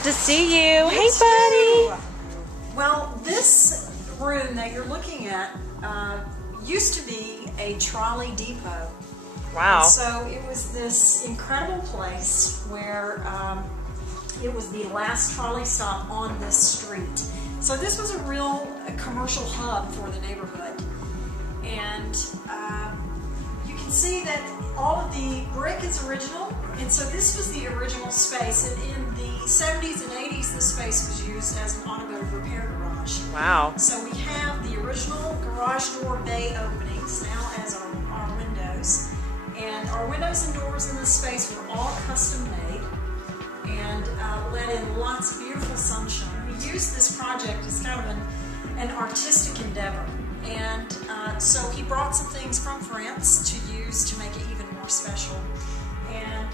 Good to see you. Hey, buddy. Well, this room that you're looking at used to be a trolley depot. Wow. And so it was this incredible place where it was the last trolley stop on this street. So this was a real commercial hub for the neighborhood. And you can see that all of the brick is original. And so this was the original space. And in the 70s and 80s, this space was used as an automotive repair garage. Wow. So we have the original garage door bay openings now as our windows. And our windows and doors in this space were all custom made and let in lots of beautiful sunshine. We used this project as kind of an artistic endeavor. And so he brought some things from France to use to make it even more special. And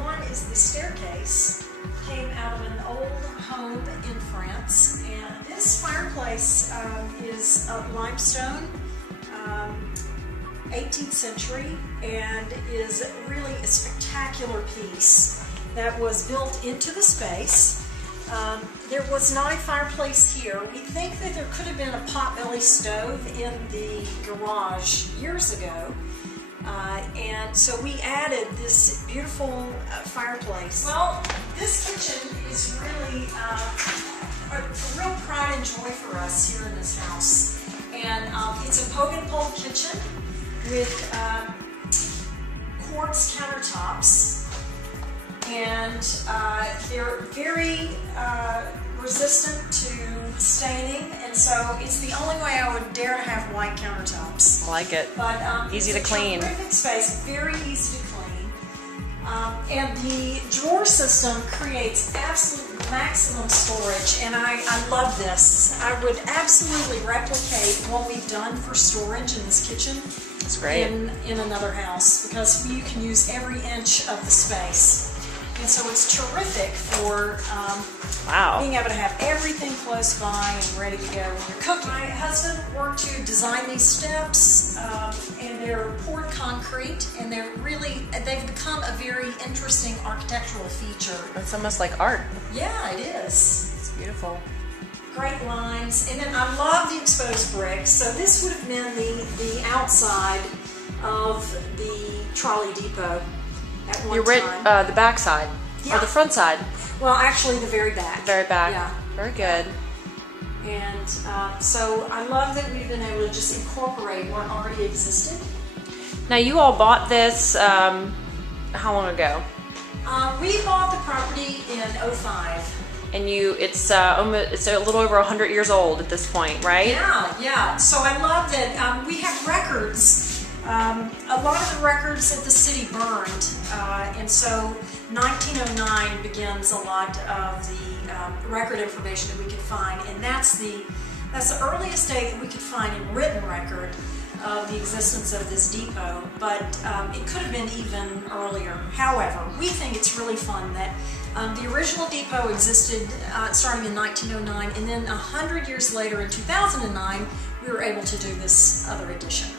one is the staircase. Came out of an old home in France. And this fireplace is limestone, 18th century, and is really a spectacular piece that was built into the space. There was not a fireplace here. We think that there could have been a potbelly stove in the garage years ago. And so we added this beautiful fireplace. Well, this kitchen is really a real pride and joy for us here in this house. And it's a poke and pole kitchen with quartz countertops. And they're very resistant to staining, and so it's the only way I would dare to have white countertops. I like it. But easy to clean. Terrific space, very easy to clean. And the drawer system creates absolute maximum storage, and I love this. I would absolutely replicate what we've done for storage in this kitchen. That's great. In another house, because you can use every inch of the space. And so it's terrific for being able to have everything close by and ready to go when you're cooking. My husband worked to design these steps, and they're poured concrete, and they've become a very interesting architectural feature. It's almost like art. Yeah, it is. It's beautiful. Great lines, and then I love the exposed bricks. So this would have been the outside of the trolley depot. At one time. The back side, or the front side? Well, actually the very back. Very back. Yeah. Very good. And so I love that we've been able to just incorporate what already existed. Now you all bought this, how long ago? We bought the property in '05. And it's a little over 100 years old at this point, right? Yeah. So I love that we have records. A lot of the records at the city burned, and so 1909 begins a lot of the record information that we could find, and that's the earliest date that we could find in written record of the existence of this depot, but it could have been even earlier. However, we think it's really fun that the original depot existed starting in 1909, and then 100 years later in 2009 we were able to do this other addition.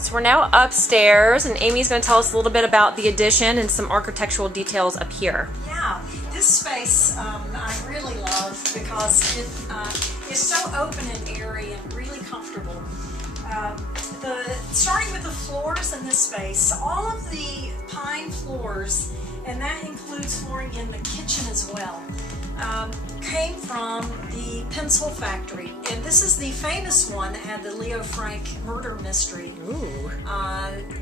So we're now upstairs, and Amy's going to tell us a little bit about the addition and some architectural details up here. Yeah, this space I really love because it is so open and airy and really comfortable. Starting with the floors in this space, all of the pine floors, and that includes flooring in the kitchen as well, came from the pencil factory, and this is the famous one that had the Leo Frank murder mystery. Ooh.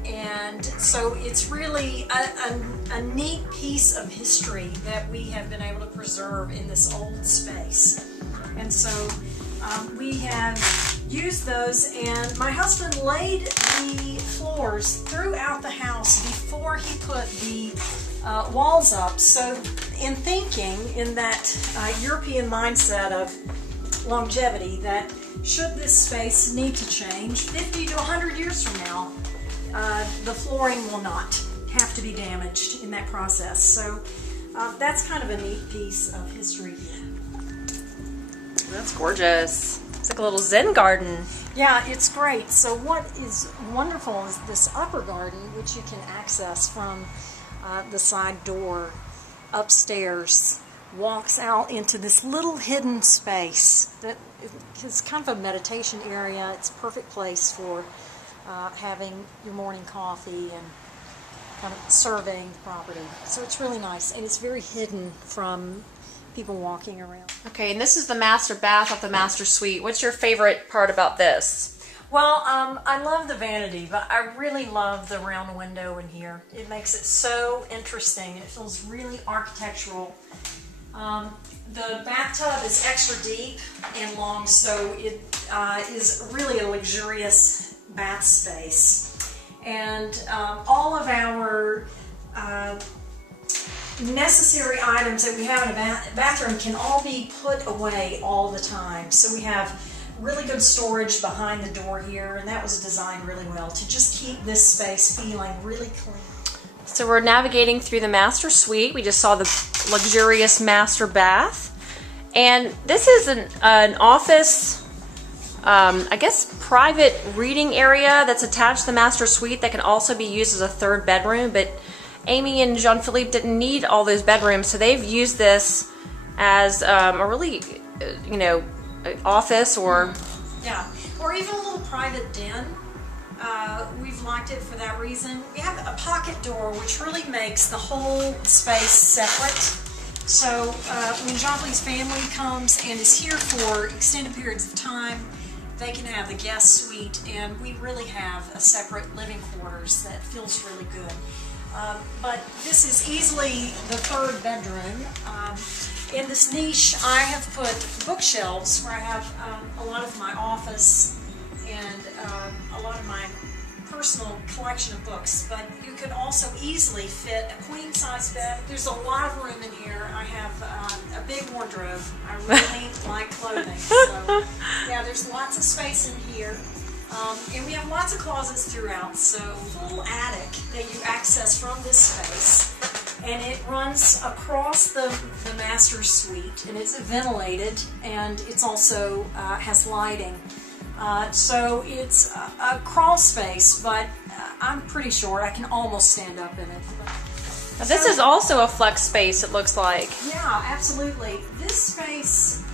And so it's really a neat piece of history that we have been able to preserve in this old space. And so we have used those, and my husband laid the floors throughout the house before he put the walls up. So in thinking in that European mindset of longevity, that should this space need to change 50 to 100 years from now, the flooring will not have to be damaged in that process. So that's kind of a neat piece of history here. That's gorgeous. It's like a little Zen garden. Yeah, it's great. So what is wonderful is this upper garden, which you can access from the side door upstairs, walks out into this little hidden space that is kind of a meditation area. It's a perfect place for having your morning coffee and kind of surveying the property. So it's really nice, and it's very hidden from people walking around. Okay, and this is the master bath of the master suite. What's your favorite part about this? Well, I love the vanity, but I really love the round window in here. It makes it so interesting. It feels really architectural. The bathtub is extra deep and long, so it is really a luxurious bath space. And all of our necessary items that we have in a bathroom can all be put away all the time. So we have really good storage behind the door here, and that was designed really well to just keep this space feeling really clean. So we're navigating through the master suite. We just saw the luxurious master bath. And this is an office, I guess, private reading area that's attached to the master suite that can also be used as a third bedroom. But Amy and Jean-Philippe didn't need all those bedrooms, so they've used this as a really, you know, office or... Yeah, or even a little private den. We've liked it for that reason. We have a pocket door, which really makes the whole space separate. So when Jean-Philippe's family comes and is here for extended periods of time, they can have the guest suite, and we really have a separate living quarters that feels really good. But this is easily the third bedroom. In this niche, I have put bookshelves where I have a lot of my office and a lot of my personal collection of books. But you could also easily fit a queen-size bed. There's a lot of room in here. I have a big wardrobe. I really like clothing. So yeah, there's lots of space in here. And we have lots of closets throughout, so full attic that you access from this space. And it runs across the master suite, and it's ventilated, and it's also has lighting. So it's a crawl space, but I'm pretty short. I can almost stand up in it. Now, this is also a flex space, it looks like. Yeah, absolutely. This space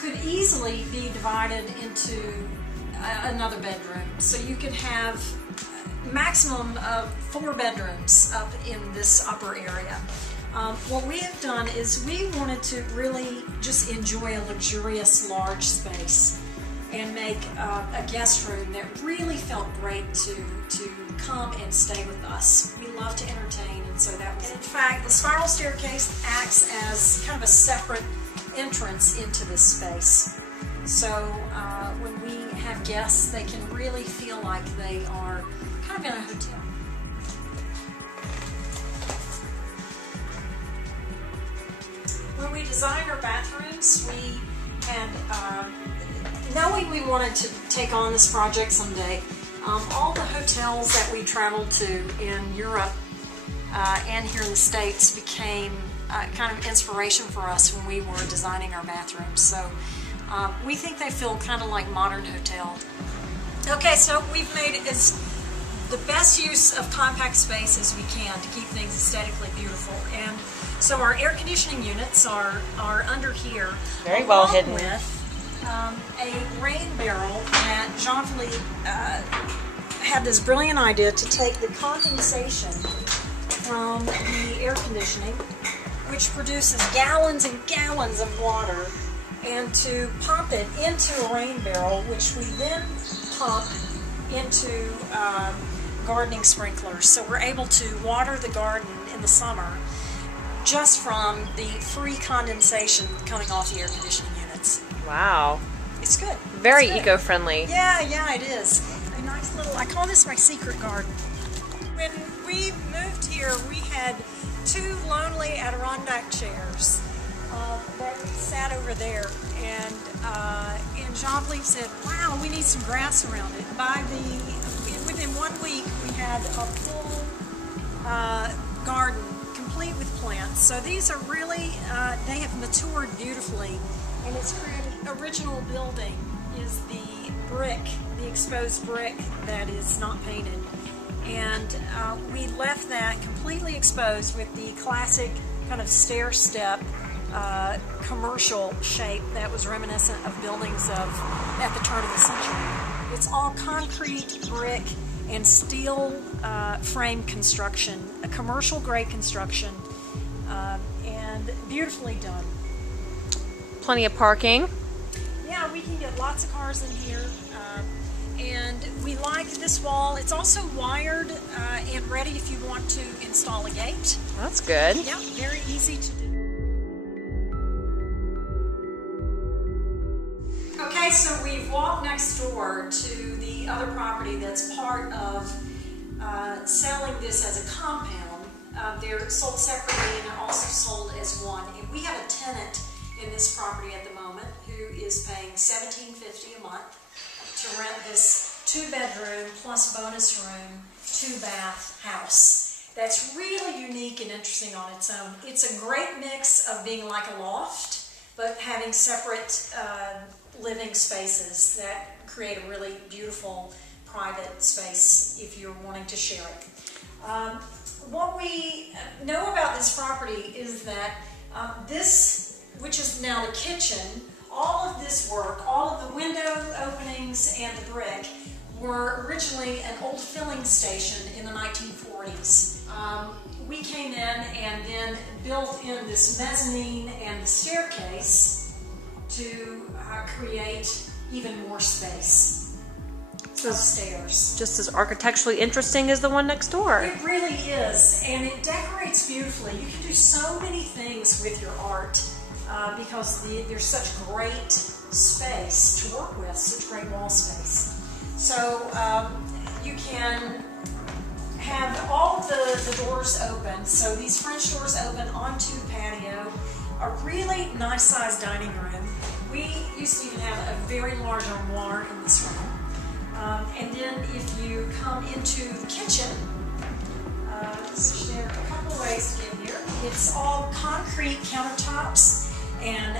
could easily be divided into another bedroom, so you could have maximum of 4 bedrooms up in this upper area. What we have done is we wanted to really just enjoy a luxurious large space and make a guest room that really felt great to come and stay with us. We love to entertain, and so that was it. In fact, the spiral staircase acts as kind of a separate entrance into this space. So when we have guests, they can really feel like they are kind of in a hotel. When we designed our bathrooms, we had, knowing we wanted to take on this project someday, all the hotels that we traveled to in Europe and here in the States became kind of inspiration for us when we were designing our bathrooms. So we think they feel kind of like modern hotel. Okay, so we've made it as the best use of compact space as we can to keep things aesthetically beautiful. And so our air conditioning units are under here. Very well hidden. With a rain barrel that Jean-Philippe had this brilliant idea to take the condensation from the air conditioning, which produces gallons and gallons of water, and to pump it into a rain barrel, which we then pump into gardening sprinklers. So we're able to water the garden in the summer just from the free condensation coming off the air conditioning units. Wow. It's good. Very it's good. eco-friendly. Yeah, it is. A nice little, I call this my secret garden. When we moved here, we had 2 lonely Adirondack chairs that we sat over there, and Jean-Philippe said, wow, we need some grass around it. Within 1 week, we had a full garden complete with plants. So these are really, they have matured beautifully, and it's created original building is the brick, the exposed brick that is not painted. And we left that completely exposed with the classic kind of stair-step commercial shape that was reminiscent of buildings at the turn of the century. It's all concrete, brick, and steel frame construction, a commercial grade construction, and beautifully done. Plenty of parking. Yeah, we can get lots of cars in here. And we like this wall. It's also wired and ready if you want to install a gate. That's good. Yeah, very easy to do. Okay, so we've walked next door to the other property that's part of selling this as a compound. They're sold separately and they're also sold as one. And we have a tenant in this property at the moment who is paying $17.50 a month to rent this 2-bedroom plus bonus room, 2-bath house. That's really unique and interesting on its own. It's a great mix of being like a loft, but having separate living spaces that create a really beautiful private space if you're wanting to share it. What we know about this property is that this, which is now the kitchen, all of this work, all of the window openings and the brick were originally an old filling station in the 1940s. We came in and then built in this mezzanine and the staircase to create even more space. Upstairs. Just as architecturally interesting as the one next door. It really is, and it decorates beautifully. You can do so many things with your art because there's such great space to work with, such great wall space. So you can have all of the doors open. So these French doors open onto the patio. A really nice sized dining room. We used to even have a very large armoire in this room. And then if you come into the kitchen, there are a couple of ways to get here. It's all concrete countertops and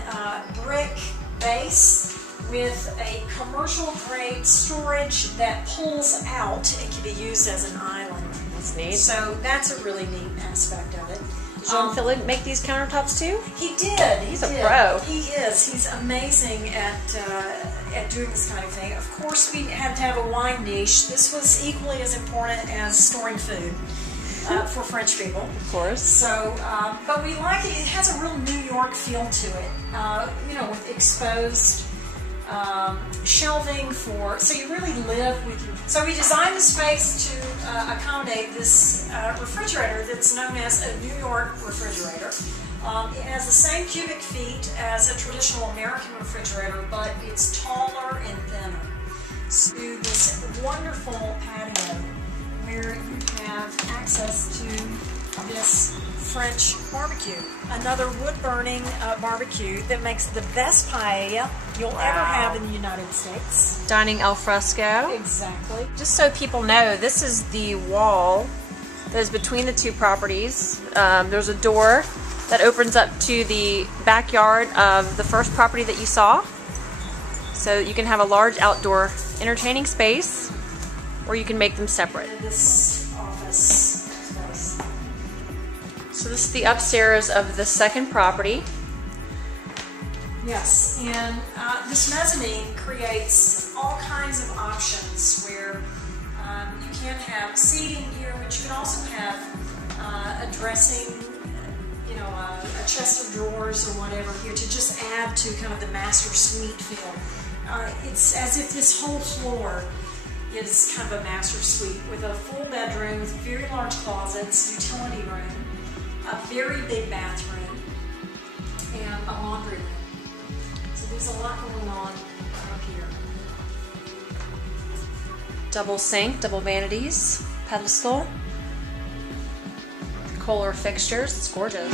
brick base with a commercial grade storage that pulls out and can be used as an island. That's neat. So that's a really neat aspect of it. Did Jean-Philippe make these countertops too? He did. He's a pro. He is. He's amazing at doing this kind of thing. Of course, we had to have a wine niche. This was equally as important as storing food for French people. Of course. So, but we like it. It has a real New York feel to it. You know, with exposed shelving for, so you really live with your. So we designed the space to accommodate this refrigerator that's known as a New York refrigerator. It has the same cubic feet as a traditional American refrigerator, but it's taller and thinner. So this wonderful patio where you have access to this French barbecue. Another wood-burning barbecue that makes the best paella you'll ever have in the United States. Dining al fresco. Exactly. Just so people know, this is the wall that is between the two properties. There's a door that opens up to the backyard of the first property that you saw. So you can have a large outdoor entertaining space, or you can make them separate. This office space. So this is the upstairs of the second property. Yes, and this mezzanine creates all kinds of options where you can have seating here, but you can also have a dressing, you know, a chest of drawers or whatever here to just add to kind of the master suite feel. It's as if this whole floor is kind of a master suite with a full bedroom with very large closets, utility room, a very big bathroom, and a laundry room. So there's a lot going on up here. Double sink, double vanities, pedestal, Kohler fixtures. It's gorgeous.